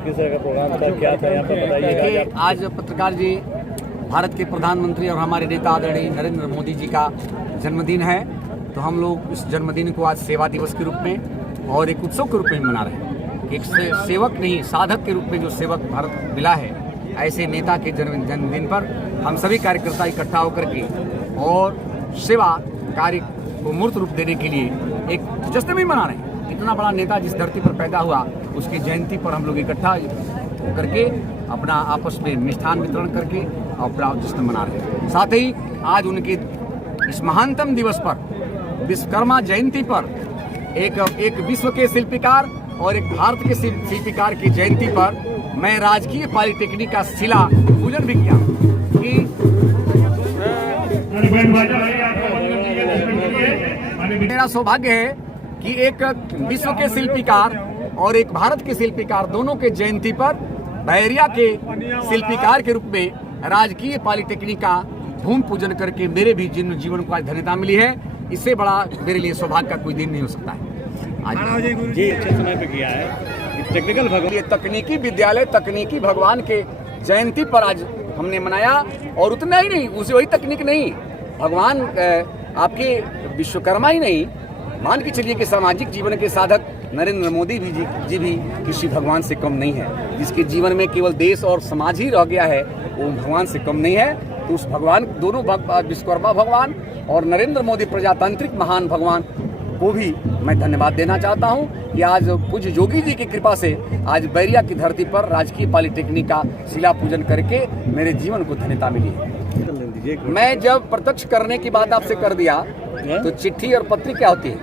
किस तरह का प्रोग्राम था, क्या था यहाँ पर बताइए। आज पत्रकार जी, भारत के प्रधानमंत्री और हमारे नेता आदरणीय नरेंद्र मोदी जी का जन्मदिन है, तो हम लोग इस जन्मदिन को आज सेवा दिवस के रूप में और एक उत्सव के रूप में मना रहे हैं। एक सेवक नहीं, साधक के रूप में जो सेवक भारत मिला है, ऐसे नेता के जन्मदिन पर हम सभी कार्यकर्ता इकट्ठा होकर के और सेवा कार्य को मूर्त रूप देने के लिए एक जश्न भी मना रहे हैं। इतना बड़ा नेता जिस धरती पर पैदा हुआ, उसकी जयंती पर हम लोग इकट्ठा करके अपना आपस में मिष्ठान वितरण करके अपना जश्न मना रहे हैं। साथ ही आज उनके इस महानतम दिवस पर, विश्वकर्मा जयंती पर, एक विश्व के शिल्पकार और एक भारत के शिल्पकार की जयंती पर मैं राजकीय पॉलिटेक्निक का शिला पूजन भी किया कि मेरा सौभाग्य है कि एक विश्व के शिल्पकार और एक भारत के शिल्पकार दोनों के जयंती पर बैरिया के शिल्पकार के रूप में राजकीय पॉलिटेक्निक का भूमि पूजन करके मेरे भी जीवन को आज धन्यता मिली है। इससे बड़ा मेरे लिए सौभाग्य का कोई दिन नहीं हो सकता है। आज जी अच्छे समय पे किया है। टेक्निकल भगवान, तकनीकी विद्यालय तकनीकी भगवान के जयंती पर आज हमने मनाया। और उतना ही नहीं, उसे वही तकनीक नहीं, भगवान आपके विश्वकर्मा ही नहीं, मान के चलिए कि सामाजिक जीवन के साधक नरेंद्र मोदी जी भी किसी भगवान से कम नहीं है। जिसके जीवन में केवल देश और समाज ही रह गया है, वो भगवान से कम नहीं है। तो उस भगवान, दोनों विश्वकर्मा भगवान और नरेंद्र मोदी प्रजातांत्रिक महान भगवान को भी मैं धन्यवाद देना चाहता हूं कि आज पूज्य योगी जी की कृपा से आज बैरिया की धरती पर राजकीय पॉलिटेक्निक का शिला पूजन करके मेरे जीवन को धन्यता मिली है। मैं जब प्रत्यक्ष करने की बात आपसे कर दिया तो चिट्ठी और पत्री क्या होती है,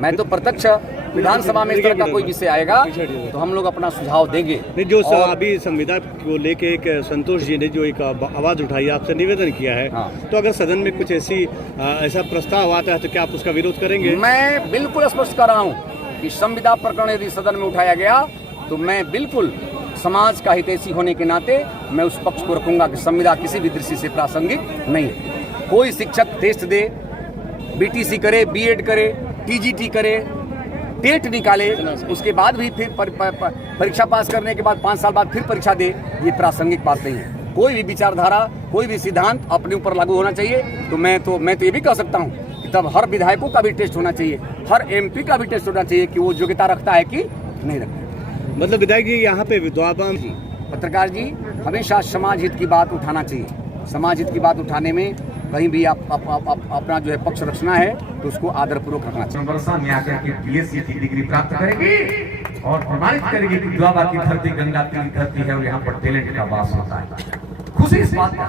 मैं तो प्रत्यक्ष विधानसभा में इस तरह का कोई विषय आएगा तो हम लोग अपना सुझाव देंगे। जो अभी संविदा को लेके एक संतोष जी ने जो एक आवाज उठाई, आपसे निवेदन किया है, हाँ। तो अगर सदन में कुछ ऐसा प्रस्ताव आता है तो क्या आप उसका विरोध करेंगे? मैं बिल्कुल स्पष्ट कर रहा हूँ कि संविदा प्रकरण यदि सदन में उठाया गया तो मैं बिल्कुल समाज का हितैषी होने के नाते मैं उस पक्ष को रखूंगा कि संविदा किसी भी दृष्टि से प्रासंगिक नहीं है। कोई शिक्षक टेस्ट दे, बीटीसी करे, बीएड करे, टीजीटी करे, टेट निकाले, उसके बाद भी फिर परीक्षा पास करने के बाद 5 साल बाद फिर परीक्षा दे, ये प्रासंगिक बात नहीं है। कोई भी विचारधारा, कोई भी सिद्धांत अपने ऊपर लागू होना चाहिए। तो मैं तो ये भी कह सकता हूँ कि तब हर विधायकों का भी टेस्ट होना चाहिए, हर एमपी का भी टेस्ट होना चाहिए कि वो योग्यता रखता है कि नहीं रखता। मतलब विधायक जी यहाँ पे विद्वान जी, पत्रकार जी, हमेशा समाज हित की बात उठाना चाहिए। समाज हित की बात उठाने में कहीं भी आप अपना जो है पक्ष रचना है तो उसको आदरपूर्वक रखना चाहिए। में आकर के बीएससी की डिग्री प्राप्त करेगी और प्रमाणित करेगी कि द्वाबा की धरती गंगा की धरती है और यहाँ पर टैलेंट का वास होता है। खुशी इस बात का,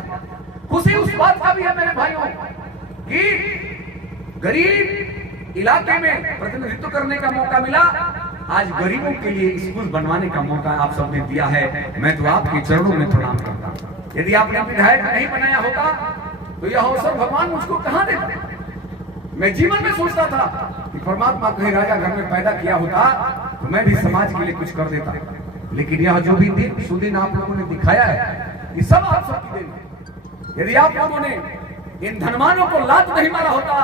खुशी उस बात का भी है मेरे भाइयों कि गरीब इलाके में प्रतिनिधित्व करने का मौका मिला। आज गरीबों के लिए स्कूल बनवाने का मौका आप सबने दिया है। मैं तो आपके चरणों में प्रणाम करता हूँ। यदि आपने विधायक नहीं बनाया होता तो यह अवसर भगवान मुझको कहाँ देता। मैं जीवन में सोचता था कि परमात्मा कहीं राजा घर में पैदा किया होता तो मैं भी समाज के लिए कुछ कर देता, लेकिन यह जो भी दिन सुदिन आप लोगों ने दिखाया है, ये सब आप सबकी देन है। यदि आप लोगों ने इन धनवानों को लात नहीं मारा होता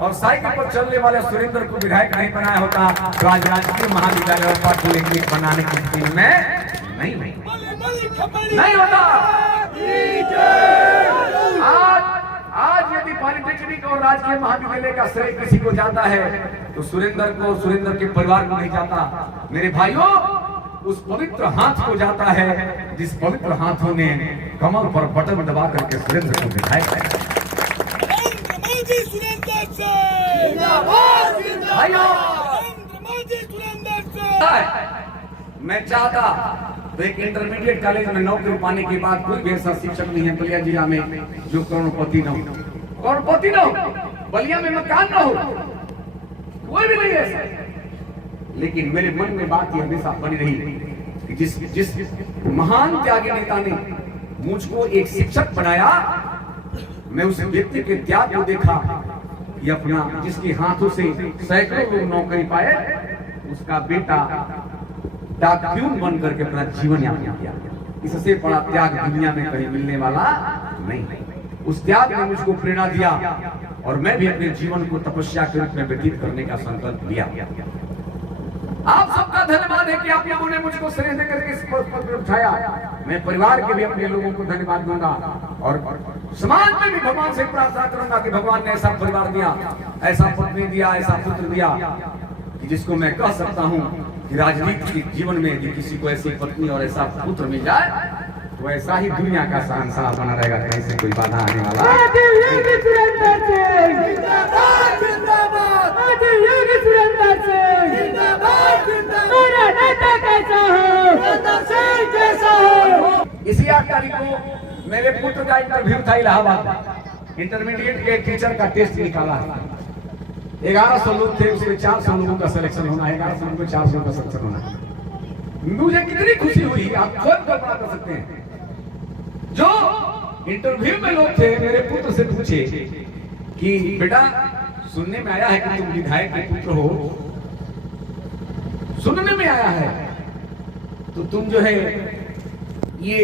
और साइकिल पर चलने वाले सुरेंद्र को विधायक नहीं बनाया होता तो आज राजकीय महाविद्यालय और पॉलिटेक्निक बनाने की स्थिति में नहीं होता। आज यदि पॉलिटेक्निक और राजकीय महाविद्यालय का श्रेय किसी को जाता है तो सुरेंद्र को, सुरेंद्र के परिवार को नहीं जाता। मेरे भाइयों, उस पवित्र हाथ को जाता है जिस पवित्र हाथों ने कमल पर बटन दबा करके सुरेंद्र को दिखाया है। मैं चाहता तो एक इंटरमीडिएट कॉलेज में नौकरी पाने के बाद कोई भी ऐसा शिक्षक नहीं है बलिया जिला में जो करोड़पति न हो, बलिया में मकान न हो, कोई भी नहीं है। लेकिन मेरे मन में बात ये हमेशा बनी रही कि जिस महान त्यागी नेता ने मुझको एक शिक्षक बनाया। मैं उस व्यक्ति के त्याग को देखा कि अपना जिसके हाथों से सैकड़ों लोग नौकरी पाए, उसका बेटा डाकपियून बन करके अपना जीवन यापन किया। इससे बड़ा त्याग दुनिया में कहीं मिलने वाला नहीं। उस त्याग ने मुझको प्रेरणा दिया और मैं भी अपने जीवन को तपस्या के रूप में व्यतीत करने का संकल्प लिया। आप सबका धन्यवाद है कि आप लोगों ने मुझको स्नेह देकर के इस पद पर उठाया। मैं परिवार के भी अपने लोगों को धन्यवाद दूंगा और समाज में भी भगवान से प्रार्थना करूंगा कि भगवान ने ऐसा परिवार दिया, ऐसा पत्नी दिया, ऐसा पुत्र दिया कि जिसको मैं कह सकता हूं कि राजनीति के जीवन में यदि किसी को ऐसी पत्नी और ऐसा पुत्र मिल जाए तो ऐसा ही दुनिया का शहंशाह बना रहेगा, कहीं से कोई बाधा आने वाला। इसी 8 तारीख को मेरे पुत्र का इंटरव्यू था इलाहाबाद। इंटरमीडिएट के टीचर का टेस्ट निकाला है। 1100 लोग थे, उसमें 400 लोगों का सिलेक्शन होना है। 1100 लोगों को 400 का सिलेक्शन होना है। मुझे कितनी खुशी हुई, आप खुद कल्पना कर सकते हैं। जो इंटरव्यू में लोग थे मेरे पुत्र से पूछे कि बेटा सुनने में आया है कि तुम विधायक के पुत्र हो, सुनने में आया है तो तुम जो है ये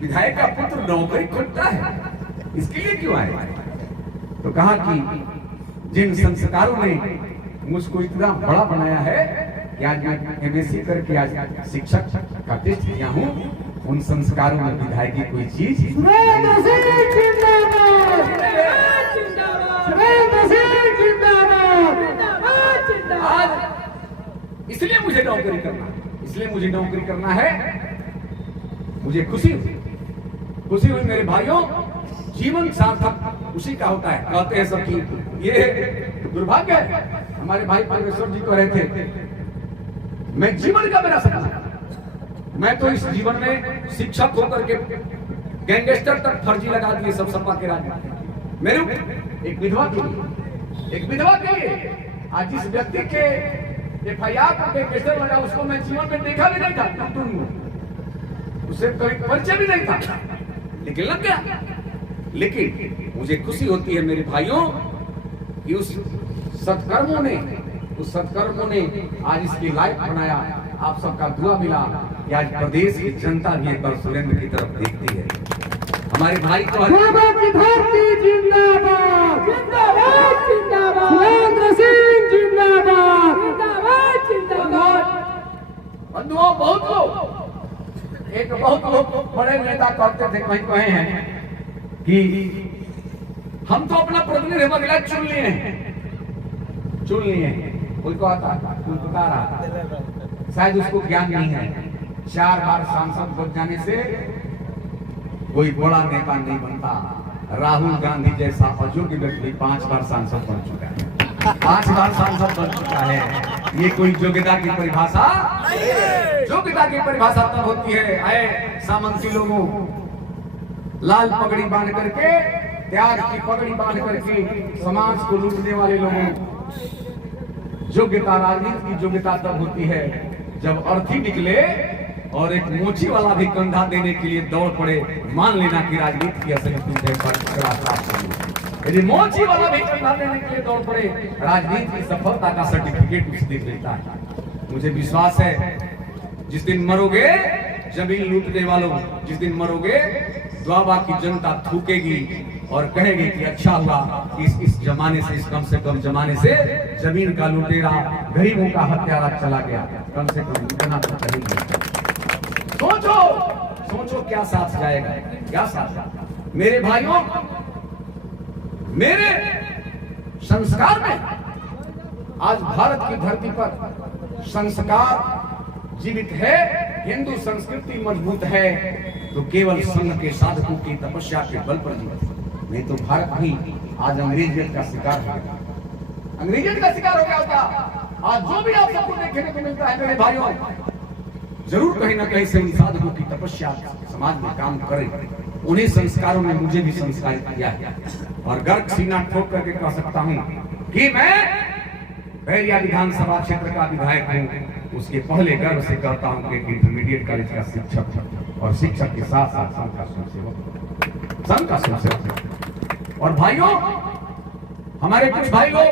विधायक का पुत्र नौकरी खोजता है, इसके लिए क्यों आए? तो कहा कि जिन संस्कारों ने मुझको इतना बड़ा बनाया है कि आज मैं एमएससी करके आज शिक्षक का टेस्ट किया हूँ, उन संस्कारों में विधायक की कोई चीज आज इसलिए मुझे नौकरी करना है, इसलिए मुझे नौकरी करना है। मुझे खुशी हुई मेरे भाइयों। जीवन सार्थक उसी का होता है। कहते हैं सब कि ये दुर्भाग्य है। हमारे भाई परमेश्वर जी को रहते थे, मैं जीवन का मेरा सपना, मैं तो इस जीवन में शिक्षक होकर के गैंगस्टर तक फर्जी लगा दिए सब सपा के राज में। मेरे एक विधवा के लिए आज जिस व्यक्ति के FIR पर गैंगस्टर लगा उसको मैं जीवन में देखा भी नहीं था, उससे कभी परिचय भी नहीं था, लेकिन लग गया। लेकिन मुझे खुशी होती है मेरे भाइयों कि उस सत्कर्मों ने आज इसकी लाइफ बनाया। आप सबका दुआ मिला कि आज प्रदेश की जनता भी एक बार सुरेंद्र की तरफ देखती है। हमारे भाई को बंधुओं बहुत लोग बड़े नेता कहते थे, कहीं कहे हैं कि हम तो अपना प्रतिनिधि बदला चुन लिए हैं। कोई कहता कोई बता रहा, शायद उसको ज्ञान नहीं है। 4 बार सांसद बन जाने से कोई बड़ा नेता नहीं बनता। राहुल गांधी जैसा अयोग्य व्यक्ति 5 बार सांसद बन चुका है, 5 बार सांसद बन चुका है। ये कोई योग्यता की परिभाषा? योग्यता की परिभाषा तब होती है आए सामंती लोगों, लाल पगड़ी बांध करके, त्याग की पगड़ी बांध करके समाज को लूटने वाले लोगों। योग्यता, राजनीति की योग्यता तब होती है जब अर्थी निकले और एक मोची वाला भी कंधा देने के लिए दौड़ पड़े। मान लेना कि राजनीति की असली यदि मोची वाला भी कंधा देने के लिए दौड़ पड़े, राजनीति की सफलता का सर्टिफिकेट उसे दे देता है। मुझे विश्वास है जिस दिन मरोगे जमीन लूटने वालों, जिस दिन मरोगे द्वाबा की जनता थूकेगी और कहेगी कि अच्छा हुआ इस जमाने से, इस कम से कम जमाने से जमीन का लुटेरा, गरीबों का हत्यारा चला गया। कम से कम इतना तो करेंगे। सोचो क्या साथ जाएगा, क्या साथ। मेरे भाइयों, मेरे संस्कार में आज भारत की धरती पर संस्कार जीवित है, हिंदू संस्कृति मजबूत है तो केवल संघ के साधकों की तपस्या के बल पर जीवित है। नहीं तो भारत भी आज अंग्रेजियत का शिकार हो गया, अंग्रेजियत का शिकार हो गया होता। आज जो भी आप सबको देखने को मिलता है मेरे भाइयों, जरूर कहीं ना कहीं से उन साधकों की तपस्या समाज में काम करे। उन्हीं संस्कारों ने मुझे भी संस्कारित किया है और गर्व सीना ठोक करके कह सकता हूँ कि मैं बैरिया विधानसभा क्षेत्र का विधायक हूँ। उसके पहले गर्व से कहता हूँ कि इंटरमीडिएट कॉलेज का शिक्षक हूँ। और शिक्षक के साथ साथ संघ का स्वयंसेवक। और भाइयों, हमारे कुछ भाई लोग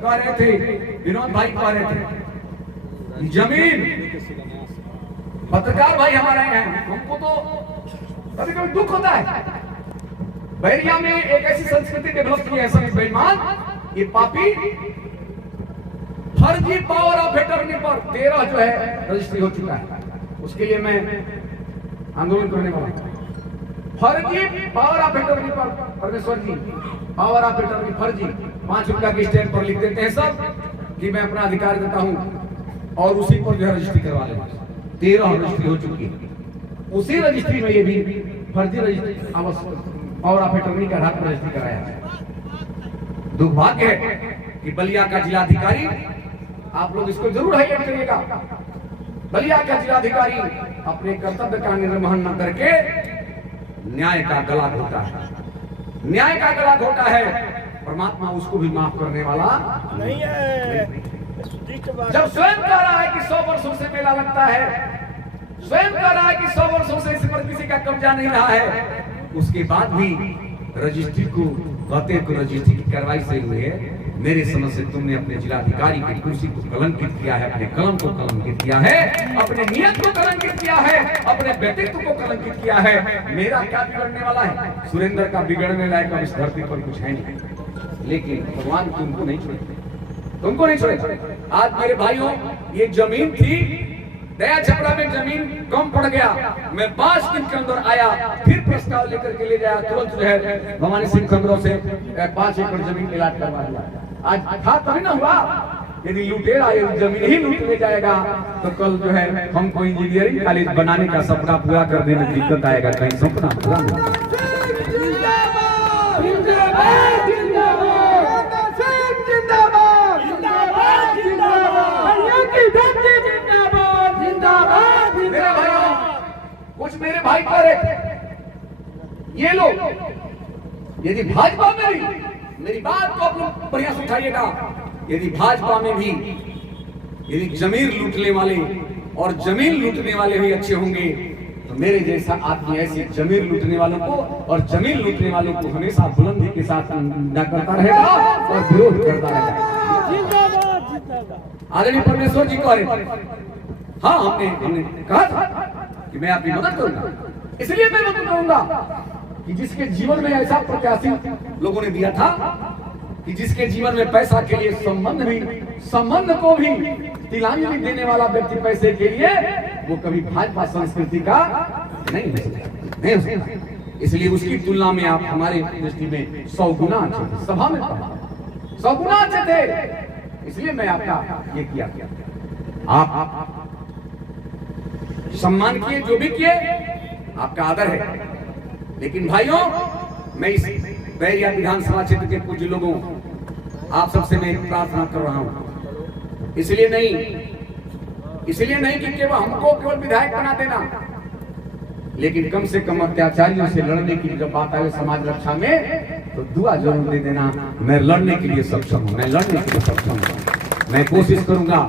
कह रहे थे, विनोद भाई कह रहे थे जमीन, पत्रकार भाई हमारे हैं, हमको तो कभी कभी दुख होता है। बैरिया में एक ऐसी संस्कृति डेवलप की है सभी बेईमान, ये पापी, फर्जी पावर ऑफ अटॉर्नी पर 13 जो है रजिस्ट्री हो चुका है। उसके लिए मैं आंदोलन करने वाला हूं। फर्जी पावर ऑफ अटॉर्नी पर, परमेश्वर जी, पावर ऑफ अटॉर्नी फर्जी, 5 रुपया के स्टैंड पर लिख देते हैं सब कि मैं अपना अधिकार देता हूं, और उसी पर जो है रजिस्ट्री करवा ले। 13 रजिस्ट्री हो चुकी है। उसी रजिस्ट्री में ये भी फर्जी रजिस्ट्री पावर ऑफ अटॉर्नी का आधार पर रजिस्ट्री कराया है। दुर्भाग्य है कि बलिया का जिलाधिकारी, आप लोग इसको जरूर हाईलाइट करिएगा, बलिया का जिलाधिकारी अपने कर्तव्य का निर्वहन न करके न्याय का गला घोटा है, न्याय का गला घोटा है। परमात्मा उसको भी माफ करने वाला नहीं है। जब स्वयं कह रहा है कि 100 वर्षों से मेला लगता है, स्वयं कह रहा है कि 100 वर्षों से इस पर किसी का कब्जा नहीं रहा है, उसके बाद भी रजिस्ट्री को कहते को रजिस्ट्री की कार्रवाई से हुई है। मेरे समझ से तुमने अपने जिलाधिकारी की कुर्सी को कलंकित किया है, अपने कलम को कलंकित किया है, अपने नियत को कलंकित किया है, अपने व्यक्तित्व को कलंकित किया है। मेरा क्या बिगड़ने वाला है? सुरेंद्र का बिगड़ने लायक अब इस धरती पर कुछ है नहीं, लेकिन भगवान तुमको नहीं छोड़े, तुमको नहीं छोड़े। आज मेरे भाइयों, ये जमीन थी दया छपरा में, जमीन कम पड़ गया, मैं 5 दिन के अंदर आया, फिर प्रस्ताव लेकर के ले जाया, तुरंत जो है भवानी सिंह खंडरों से 5 एकड़ जमीन इलाट करवा दिया। आज था तभी ना हुआ, यदि लुटेरा यदि जमीन ही लूट ले जाएगा तो कल जो है हमको इंजीनियरिंग कॉलेज बनाने का सपना पूरा करने में दिक्कत आएगा, कहीं सपना पूरा नहीं। मेरे भाइयों, कुछ मेरे भाई कह रहे थे, ये लोग यदि भाजपा में भी, मेरी बात को आप लोग बढ़िया से उठाइएगा, यदि भाजपा में भी यदि जमीन लूटने वाले और जमीन लूटने वाले भी अच्छे होंगे, तो मेरे जैसा आदमी ऐसे जमीन लूटने वालों को और जमीन लूटने वालों को हमेशा बुलंदी के साथ निंदा करता रहेगा और विरोध करता रहेगा। आदरणीय परमेश्वर जी कह रहे थे, हाँ हमने कहा था कि मैं आपकी मदद करूंगा, इसलिए मैं मदद करूंगा कि जिसके जीवन में ऐसा प्रत्याशी लोगों ने दिया था कि जिसके जीवन में पैसा के लिए संबंध को भी तिलांजलि देने वाला व्यक्ति पैसे के लिए, वो कभी भाजपा संस्कृति का नहीं हो सकता। इसलिए उसकी तुलना में आप हमारे दृष्टि में 100 गुना अच्छे थे, सभा में 100 गुना अच्छे थे, इसलिए मैं आपका ये किया। आप सम्मान किए, जो भी किए, आपका आदर है। लेकिन भाइयों, मैं इस बैरिया विधानसभा क्षेत्र के पूज्य लोगों, आप सबसे मैं प्रार्थना कर रहा हूं, इसलिए नहीं कि केवल हमको केवल विधायक बना देना, लेकिन कम से कम अत्याचारियों से लड़ने की जब बात आए समाज रक्षा में, तो दुआ जरूर दे देना। मैं लड़ने के लिए सक्षम हूं, मैं लड़ने के लिए सक्षम हूं, मैं कोशिश करूंगा।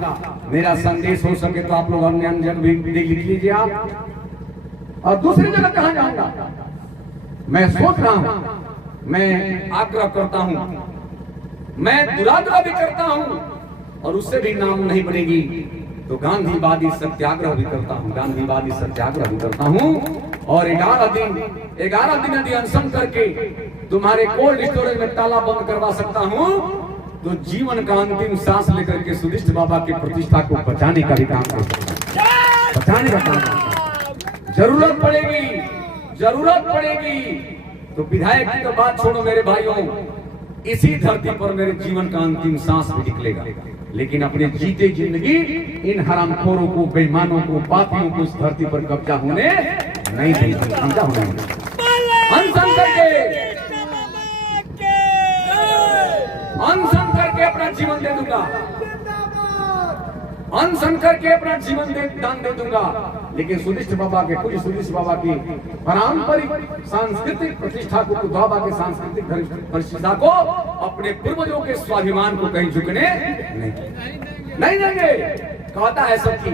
मेरा संदेश हो सके तो आप लोग अन्य जगह भी लिख लीजिए आप। और दूसरी जगह कहां जाऊंगा, मैं सोच रहा हूं, मैं आग्रह करता हूं, मैं दुराग्रह भी करता हूं, और उससे भी नाम नहीं बनेगी तो गांधीवादी सत्याग्रह भी करता हूं, गांधीवादी सत्याग्रह भी करता हूं। और 11 दिन यदि अनशन करके तुम्हारे कोल्ड स्टोरेज में ताला बंद करवा सकता हूं, तो जीवन का अंतिम सांस लेकर के सुदिष्ट बाबा की प्रतिष्ठा को बचाने का भी काम कर सकता हूं, बचाने का काम। जरूरत पड़ेगी तो विधायक की तो बात छोड़ो मेरे भाइयों, इसी धरती पर मेरे जीवन का अंतिम सांस भी निकलेगा, लेकिन अपने जीते जिंदगी इन हरामखोरों को, बेईमानों को, पापियों को इस धरती पर कब्जा होने नहीं देंगे। कब्जा होने अनशन करके अपना जीवन दे दूंगा, अनशन करके अपना जीवन दान दे दूंगा, लेकिन सुदिष्ट बाबा के, पूज्य सुदिष्ट बाबा की पारंपरिक सांस्कृतिक प्रतिष्ठा को, बाबा के सांस्कृतिक प्रतिष्ठा को, अपने पूर्वजों के स्वाभिमान को कहीं झुकने नहीं देंगे। कहता है सबकी,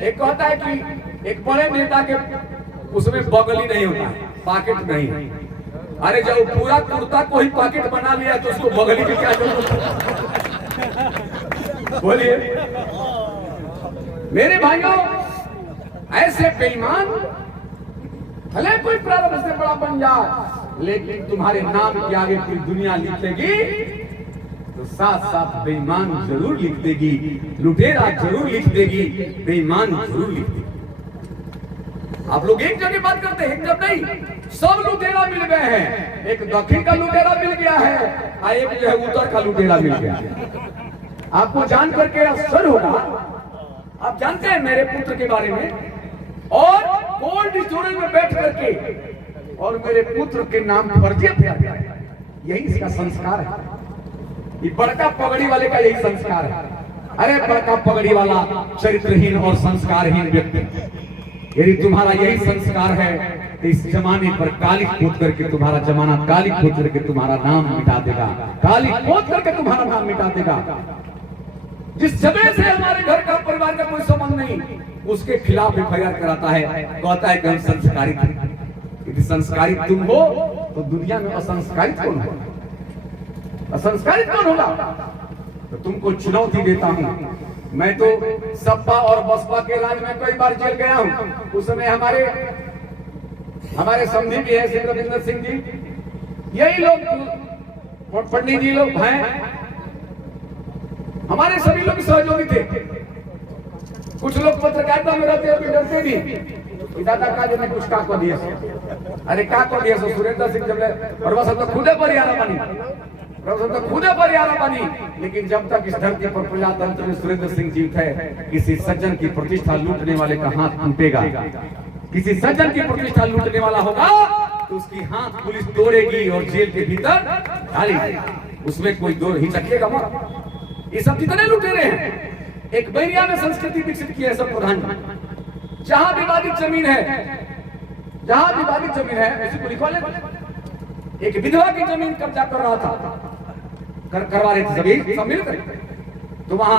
एक कहता है कि एक बड़े नेता के उसमें बगली नहीं होता है, पॉकेट नहीं है। अरे जब पूरा कुर्ता को ही पॉकेट बना लिया तो उसको बगली की क्या जरूरत है? बोलिए मेरे भाइयों, ऐसे बेईमान भले कोई प्रारंभ से बड़ा बन जाए, लेकिन तुम्हारे नाम के आगे पूरी दुनिया लिख देगी तो साथ साथ बेईमान जरूर लिख देगी, लुटेरा जरूर लिख देगी, बेईमान जरूर लिख देगी। आप लोग एक जगह बात करते हैं, एक जब नहीं, सब लुटेरा मिल गए हैं। एक दक्षिण का लुटेरा मिल गया है और एक जो है उत्तर का लुटेरा मिल गया है। आपको जान करके आश्चर्य होगा, आप जानते हैं मेरे पुत्र के बारे में, और कोल्ड स्टोरेज में बैठ करके और मेरे पुत्र के नाम फर्जी थे, यही इसका संस्कार है। ये बड़का पगड़ी वाले का यही संस्कार है। अरे बड़का पगड़ी वाला चरित्रहीन और संस्कारहीन व्यक्ति, यदि तुम्हारा यही संस्कार है तो इस जमाने पर काली खोद करके तुम्हारा जमाना, काली खोद करके तुम्हारा नाम मिटा देगा, काली खोद करके तुम्हारा नाम मिटा देगा। जिस जगह से हमारे घर का परिवार का कोई संबंध नहीं, उसके खिलाफ FIR कराता है, कहता है कि हम संस्कारित हैं। यदि संस्कारित तुम हो तो दुनिया में असंस्कारित कौन है? असंस्कारित कौन होगा? तो तुमको चुनौती देता हूं। मैं तो सपा और बसपा के राज में कई बार जेल गया हूं। उस समय हमारे समधी भी है रविंदर सिंह जी, यही लोग पंडित जी लोग हैं, हमारे सभी लोग सहयोगी थे। कुछ लोग पत्रकारिता में रहते हैं, डरते भी दादा का जो कुछ का को दिया। अरे का को दिया सुरेंद्र सिंह जब और बस तो खुदे पर यारा बनी, तो खुदे पर यारा बनी। लेकिन जब तक इस धरती पर प्रजातंत्र में सुरेंद्र सिंह जीवित है, किसी सज्जन की प्रतिष्ठा लूटने वाले का हाथ टूटेगा। किसी सज्जन की प्रतिष्ठा लूटने वाला होगा तो उसकी हाथ पुलिस तोड़ेगी और जेल के भीतर डालेगी। उसमें कोई दो हिचकेगा मत। ये सब कितने लुटेरे हैं। एक बैरिया में संस्कृति विकसित की है सब प्रधान। जहां विवादित जमीन है, जहां विवादित जमीन है, उसी को लिखवा ले। एक विधवा की जमीन कब्जा कर रहा था, करवा रहे थे सभी सब मिलकर, तो वहां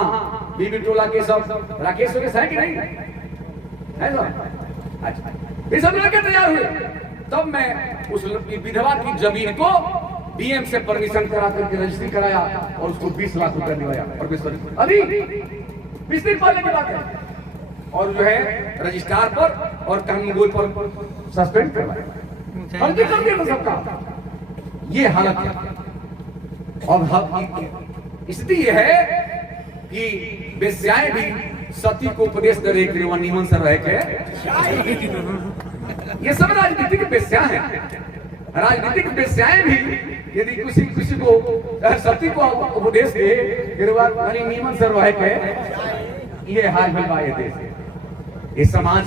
बीबी टोला के सब राकेश के साथ नहीं है सब। अच्छा, ये सब लड़के तैयार हुए, तब मैं उस विधवा की जमीन को DM से परमिशन करा करके रजिस्ट्री कराया और उसको 20 लाख रुपया दिलाया। अभी 20 दिन पहले की बात है। और जो है रजिस्ट्रार पर और कानून पर सस्पेंड करवाया, फर्जी कर दिया सबका। ये हालत है। और स्थिति यह है कि वेश्याएं भी सती को उपदेश दे रहे निमन से रह के। ये सब राजनीतिक वेश्या है। राजनीतिक वेश्याएं भी यदि किसी को सती को उपदेश दे निमन से रह के, ये हाल है देश, ये समाज।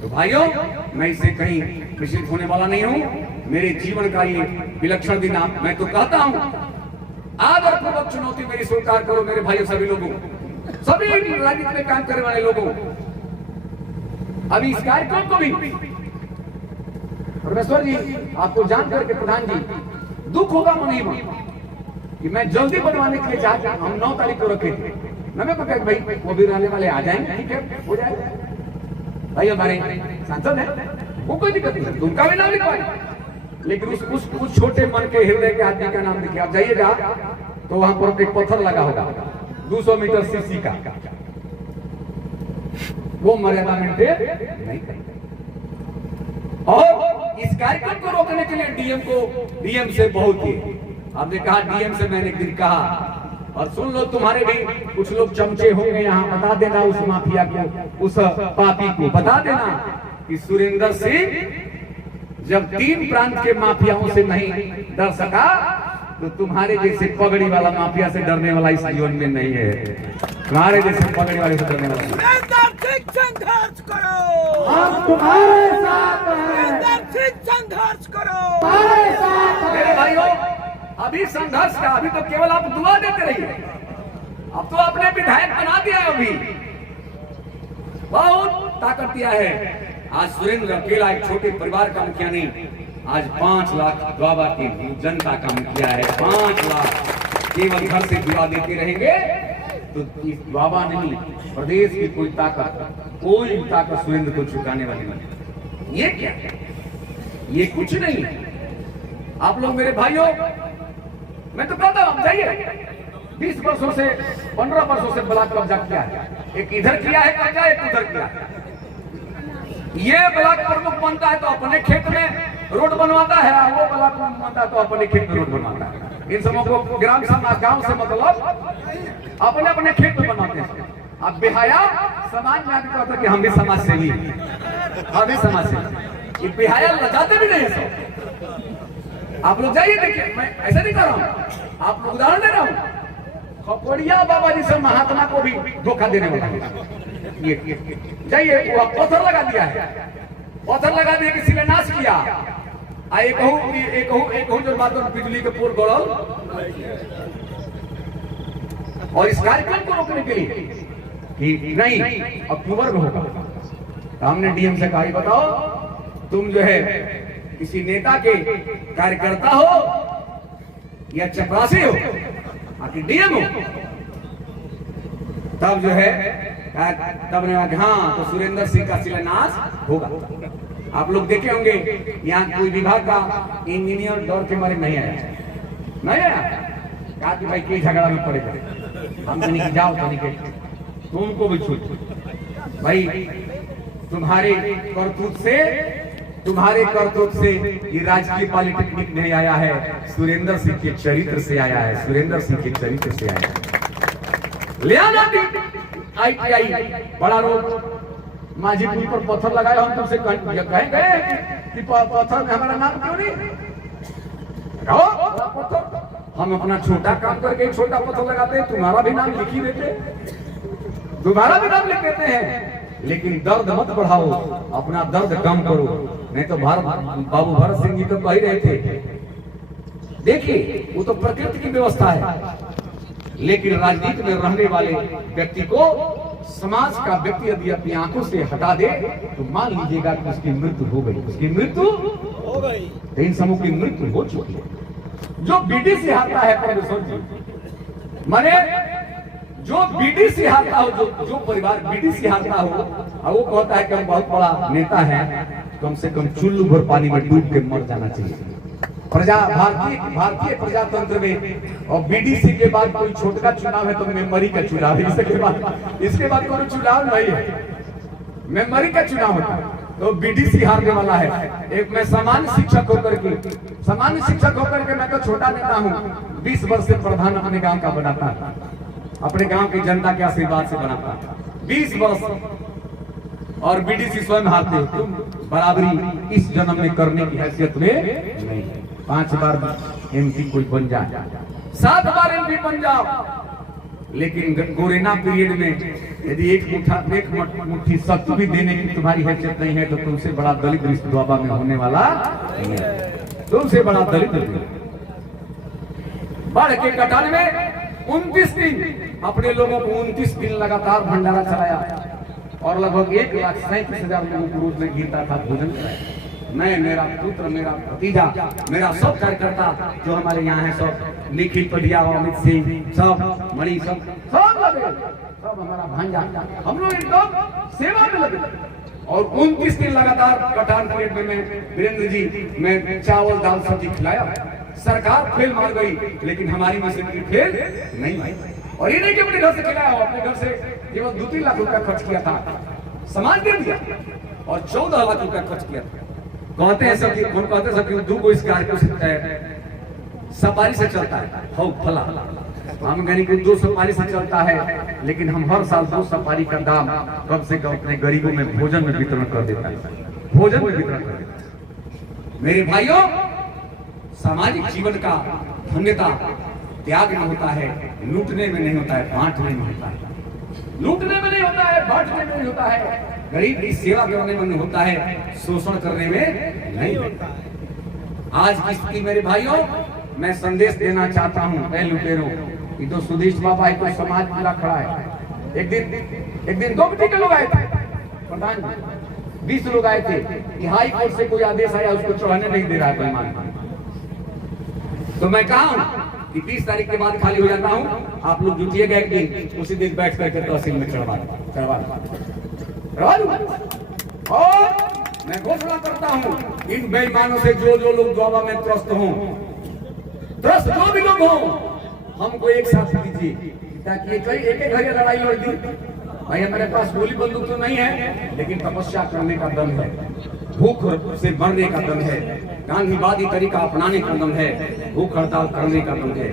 तो भाइयों, मैं इससे कहीं विचलित होने वाला नहीं हूं। मेरे जीवन का ये विलक्षण दिन मैं तो कहता हूं, आदरपूर्वक चुनौती मेरी स्वीकार करो मेरे भाइयों, सभी लोगों, सभी राजनीति में काम करने वाले लोगों। अभी इस कार्यक्रम को भी परमेश्वर जी आपको जान करके प्रधान जी दुख होगा मन में कि मैं जल्दी बनवाने के लिए चाहता हूं। हम 9 तारीख को रखे थे, मैं को कहा भाई वो भी रहने वाले आ जाएंगे, ठीक है हो जाएगा। भाई हमारे सांसद है, वो कोई दिक्कत नहीं, उनका भी नाम लिखवाए। लेकिन उस छोटे मन के हृदय के आदमी का नाम लिखिए। आप जाइएगा तो वहां पर एक पत्थर लगा होगा 200 मीटर सीसी का, वो मर्यादा मेंटेन नहीं करेंगे। और इस कार्यक्रम को रोकने के लिए डीएम से बहुत ही आपने कहा, डीएम से मैंने एक दिन कहा, और सुन लो तुम्हारे भी कुछ लोग चमचे होंगे यहाँ, बता देना उस माफिया को, उस पापी को बता देना कि सुरेंद्र सिंह जब 3 प्रांत के माफियाओं से नहीं डर सका तो तुम्हारे जैसे पगड़ी वाला माफिया से डरने वाला इस जीवन में नहीं है। तुम्हारे जैसे पगड़ी वाले से डरने वाला संघर्ष करो, हम तुम्हारे साथ हैं, संघर्ष करो तुम्हारे साथ। मेरे भाइयों, अभी संघर्ष का अभी तो केवल आप दुआ देते रहिए। अब तो आपने विधायक बना दिया है, अभी बहुत ताकत दिया है। आज सुरेंद्र अकेला एक छोटे परिवार का मुखिया नहीं, आज 5 लाख द्वाबा की जनता का मुखिया है। 5 लाख केवल घर से दुआ देते रहेंगे तो इस द्वाबा नहीं, प्रदेश की कोई ताकत सुरेंद्र को चुकाने वाली नहीं। ये क्या है? ये कुछ नहीं है। आप लोग मेरे भाइयों, मैं तो कहता हूं जाइए, 20 वर्षों से 15 वर्षों से ब्लॉक कब्जा किया है, एक इधर किया है कब्जा, एक उधर किया है। ये ब्लॉक प्रमुख बनता है तो अपने खेत में रोड बनवाता है, वो ब्लॉक प्रमुख बनता है तो अपने खेत में रोड बनवाता है। इन सबों को ग्राम समाज, गांव से मतलब अपने अपने खेत में बनवाते हैं। अब बेहया समाज में आके कहता है कि हम भी समाज सेवी, हम भी समाज सेवी। ये बेहया लगाते भी नहीं है सब। आप लोग जाइए देखिए, मैं ऐसा नहीं कर रहा हूँ, आप लोग उदाहरण दे रहा हूँ। खपड़िया बाबा जी से महात्मा को भी धोखा देने वाला ये जाइए, वो पत्थर लगा दिया है, पत्थर लगा दिया, किसी ने नाश किया। एक जो बात बिजली के पोल गड़ल, और इस कार्यक्रम को रोकने के लिए कि नहीं अक्टूबर में होगा, तो हमने डीएम से कहा बताओ तुम जो है किसी नेता के कार्यकर्ता हो या चपरासी हो, आखिर डीएम हो? तब जो है तब ने कहा हाँ, तो सुरेंद्र सिंह का शिलान्यास होगा। आप लोग देखे होंगे यहाँ कोई विभाग का इंजीनियर डर के मारे नहीं आया, नहीं आया, कहा कि भाई कई झगड़ा में पड़े थे, हम तो नहीं जाओ तो नहीं, तुमको भी छूट भाई, तुम्हारे करतूत से ये राजकीय पॉलिटेक्निक नहीं आया है, सुरेंद्र सिंह के चरित्र से आया है, सुरेंद्र सिंह के चरित्र से आया है। ले आना ITI बड़ा रोड माझीपुर पर पत्थर लगाया, हम तुमसे कहेंगे कि पत्थर में हमारा नाम क्यों नहीं? हम अपना छोटा काम करके छोटा पत्थर लगाते हैं, तुम्हारा भी नाम लिख ही देते, तुम्हारा भी नाम लिख देते हैं। लेकिन दर्द मत बढ़ाओ, अपना दर्द कम करो। नहीं तो बाबू भरत सिंह जी तो कह ही रहे थे, देखिए वो तो प्रकृति की व्यवस्था है, लेकिन राजनीति में रहने वाले व्यक्ति को समाज का व्यक्ति यदि अपनी आंखों से हटा दे तो मान लीजिएगा कि उसकी मृत्यु हो गई, उसकी मृत्यु हो गई। इन समूह की मृत्यु हो चुकी है। जो बीडीसी हारता है प्रोफेसर जी, माने जो बीडीसी हारता हो, जो परिवार बीडीसी हारता हो, और वो कहता है कि हम बहुत बड़ा नेता है, कम से कम चुल्लू भर पानी में डूब के मर जाना चाहिए। भारतीय प्रजातंत्र में और बीडीसी के बाद कोई छोटा चुनाव है तो मेमोरी का चुनाव है, इसके बाद कोई चुनाव नहीं है, मेमोरी का चुनाव होता है। तो बीडीसी हारने वाला है। एक मैं सामान्य शिक्षक होकर के मैं तो छोटा नेता हूँ, 20 वर्ष से प्रधान अपने गांव का बनाता, अपने गांव की जनता के आशीर्वाद से बनाता, 20 वर्ष, और बीडीसी स्वयं हारते हो। तुम बराबरी इस जन्म में करने की हैसियत में नहीं। 5 बार एमपी कोई बन जाए, 7 बार एमपी बन जाओ, लेकिन गोरेना पीरियड में यदि एक मुट्ठी सत्तू भी देने की तुम्हारी हैसियत नहीं है तो तुमसे बड़ा दलित इस दुआबा में होने वाला नहीं है। तुमसे बड़ा दलित बढ़ के कटाने में 29 दिन अपने लोगों को 29 दिन लगातार भंडारा चलाया, और लगभग 1,37,000 लोगों को रोज में गिरता था भोजन कराया। मैं, मेरा पुत्र, मेरा भतीजा, मेरा सब कार्यकर्ता जो हमारे यहाँ है, सब निखिल पटिया, अमित सिंह, सब मणि, सब लगे, सब हमारा भांजा, हम लोग एकदम सेवा में लगे। और 29 दिन लगातार कटान परेड में वीरेंद्र जी मैं चावल दाल सब्जी खिलाया। सरकार फेल मार गई, लेकिन हमारी मिशन फेल नहीं हुई। और ये नहीं कि अपने घर से खिलाया हो, अपने घर से केवल 2-3 लाख रुपया खर्च किया था, समाज दे दिया, और 14 लाख रुपया खर्च किया था। कहते हैं सब कि 2 को इस कार्य को सफारी से चलता है, हो फला, हम कहने कि 2 सफारी से चलता है, लेकिन हम हर साल 2 सफारी का दाम कम से कम अपने गरीबों में भोजन में वितरण कर देता है, भोजन में वितरण कर देता है। मेरे भाइयों, सामाजिक जीवन का धन्यता त्याग में होता है, लूटने में नहीं होता है, बांटने में होता है। लूटने में नहीं होता है, बांटने में नहीं होता है, गरीब की सेवा करने में नहीं होता है, शोषण करने में नहीं होता है। आज की स्थिति मेरे भाइयों, मैं संदेश देना चाहता हूँ ऐ लुटेरों, ये तो सुधीश बाबा है, तो समाज पूरा खड़ा है। एक दिन 2 के लोग आए थे, प्रधान 20 लोग आए थे कि हाई कोर्ट से कोई आदेश आया, उसको चढ़ाने नहीं दे रहा है पैमान। तो मैं कहा हूं कि 30 तारीख के बाद खाली हो जाता हूं, आप लोग जुटिएगा एक दिन, उसी दिन बैठ करके तहसील में चढ़वा दूंगा। और मैं घोषणा करता हूं, इन बेईमानों से जो जो लोग दुआबा में त्रस्त हों, त्रस्त जो भी लोग हों, हमको एक साथ दीजिए, ताकि एक एक घर लड़ाई लड़ दी। भाई हमारे पास गोली बंदूक तो नहीं है, लेकिन तपस्या करने का दम है, भूख से मरने का दम है, गांधीवादी तरीका अपनाने का दम है, भूख हड़ताल करने का दम है।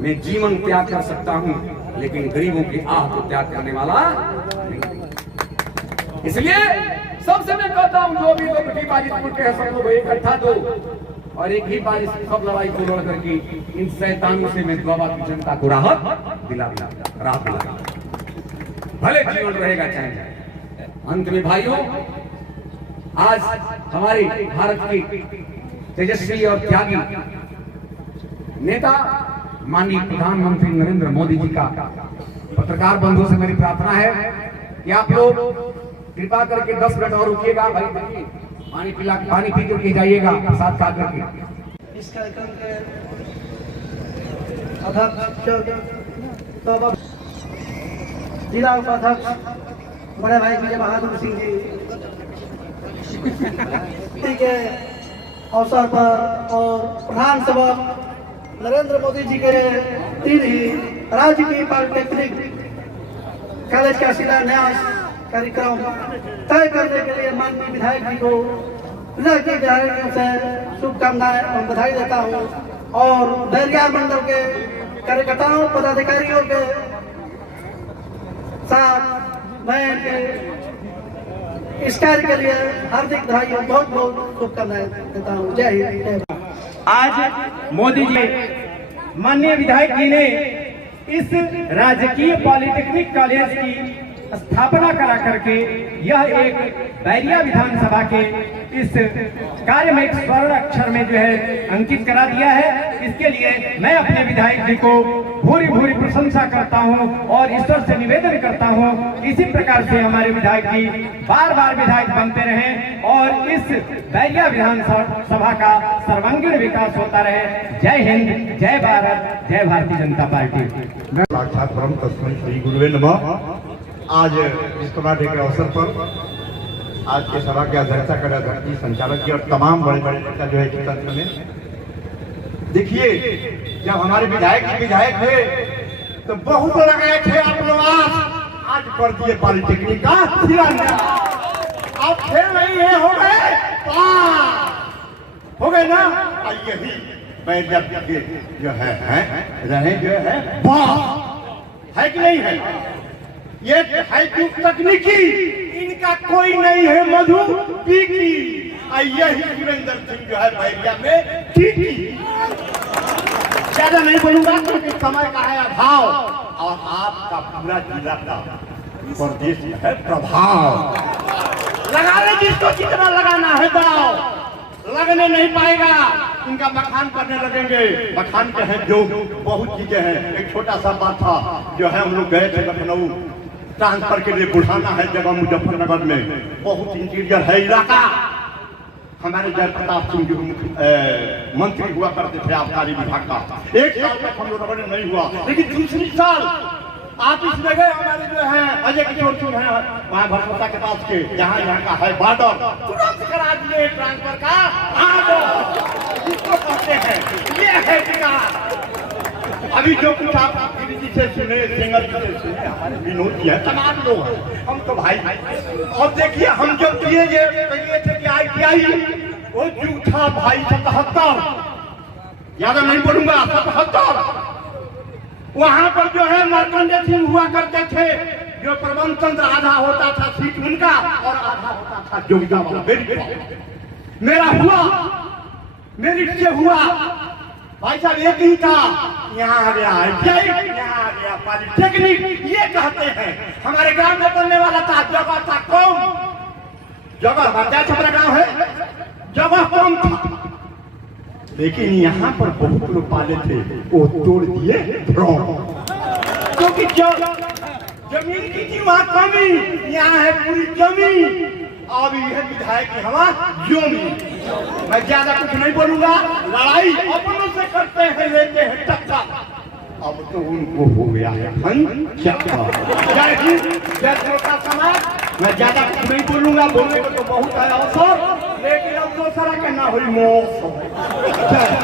मैं जीवन त्याग कर सकता हूं, लेकिन गरीबों की आह को त्याग करने वाला नहीं। इसलिए सबसे मैं कहता हूं, जो भी लोग बाजी के हैं, सब लोग इकट्ठा दो और एक ही बार इस सब लड़ाई को लड़ करके इन शैतानों से मैं दुआबा की जनता को राहत दिला भले जीवन रहेगा चाहे जाए। अंत में भाइयों, आज हमारे भारत के तेजस्वी और त्यागी नेता माननीय प्रधानमंत्री नरेंद्र मोदी जी का पत्रकार बंधुओं से मेरी प्रार्थना है कि आप लोग कृपा करके 10 मिनट और रुकिएगा। भाई पानी पी करके जाइएगा, प्रसाद खा करके। इस कार्यक्रम के अध्यक्ष जिला उपाध्यक्ष बड़े भाई विजय बहादुर सिंह जी के अवसर पर और प्रधान सेवक नरेंद्र मोदी जी के दिन ही राज्य की पॉलिटेक्निक कॉलेज का शिलान्यास कार्यक्रम तय करने के लिए माननीय विधायक जी को विधायकों से शुभकामनाएं और बधाई देता हूं और बैरिया मंडल के कार्यकर्ताओं पदाधिकारियों के साथ मैं इस कार्य के लिए हार्दिक बधाई और बहुत बहुत शुभकामनाएं देता हूँ। जय हिंद। आज मोदी जी माननीय विधायक जी ने इस राजकीय पॉलिटेक्निक कॉलेज की स्थापना करा करके यह एक बैरिया विधानसभा के इस कार्य में एक स्वर्ण अक्षर में जो है अंकित करा दिया है। इसके लिए मैं अपने विधायक जी को भूरी भूरी प्रशंसा करता हूं और ईश्वर से निवेदन करता हूं, इसी प्रकार से हमारे विधायक जी बार बार विधायक बनते रहें और इस बैरिया विधानसभा का सर्वांगीण विकास होता रहे। जय हिंद, जय भारत, जय भारतीय जनता पार्टी। साक्षात परम तस्मै श्री गुरुवे नमः। आज इस सभा के अवसर पर आज के सभा के अध्यक्षता कर अध्यक्ष संचालक जी और तमाम बड़े बड़े नेता जो है तंत्र में, देखिए जब हमारे विधायक थे तो बहुत लगाए थे आप लोग, आज कर दिए पॉलिटेक्निक का शिलान्यास। अब खेल नहीं है, हो गए ना। यही बैरिया के जो है रहे जो है बात है कि नहीं है, ये है कि तकनीकी इनका कोई नहीं है, मधु पीकी। यही सुरेंद्र सिंह जो है बैरिया में टीकी। ज्यादा नहीं बोलूंगा क्योंकि समय का है अभाव और आपका पूरा जिला का प्रदेश है प्रभाव। लगा ले जिसको जितना लगाना है दाव, लगने नहीं पाएगा। इनका मखान करने लगेंगे, मखान के हैं जो बहुत चीजें हैं। एक छोटा सा बात था जो है, हम लोग गए थे लखनऊ ट्रांसफर के लिए, बुढ़ाना है जगह मुजफ्फरनगर में, बहुत इंटीरियर है इलाका। हमारे जय प्रताप सिंह जो मंत्री हुआ करते थे आबकारी विभाग का, एक साल तक हम लोग नहीं हुआ, लेकिन दूसरी साल ऑफिस में गए हमारे जो है अजय किशोर सिंह है वहाँ भरसोता के पास के, यहाँ का है बॉर्डर, तुरंत करा दिए ट्रांसफर का ऑर्डर। इसको कहते हैं ये है विकास। अभी जो कुछ आप जी से सुने, सिंगर जी से सुने, हमारे विनोद जी है, तमाम लोग हैं, हम तो भाई। और देखिए हम जब किए थे कि ITI वो झूठा भाई 77, ज्यादा नहीं बोलूंगा, 77 वहां पर जो है मार्कंडेय सिंह हुआ करते थे, जो प्रबंध तंत्र आधा होता था सीट उनका और आधा होता था योग्यता वाला। मेरा हुआ, मेरिट से हुआ भाई साहब, एक ही था। यहाँ आ गया ITI, यहाँ आ गया पॉलिटेक्निक, ये कहते हैं। हमारे गांव में बनने वाला था, जगह था कम, जगह बच्चा छपरा गांव है, जगह कम था, लेकिन यहाँ पर बहुत लोग पाले थे, वो तोड़ दिए क्योंकि जमीन की थी वहाँ कमी, यहाँ है पूरी जमीन। अब यह विधायक हवा जमीन। मैं ज्यादा कुछ नहीं बोलूंगा, लड़ाई अपनों से करते हैं, लेते हैं टक्कर। अब तो उनको हो गया है जय हिंद, जय समाज। मैं ज्यादा कुछ नहीं बोलूंगा, बोलने को तो बहुत है अवसर। लेकिन अब दूसरा के ना हुई मोक्ष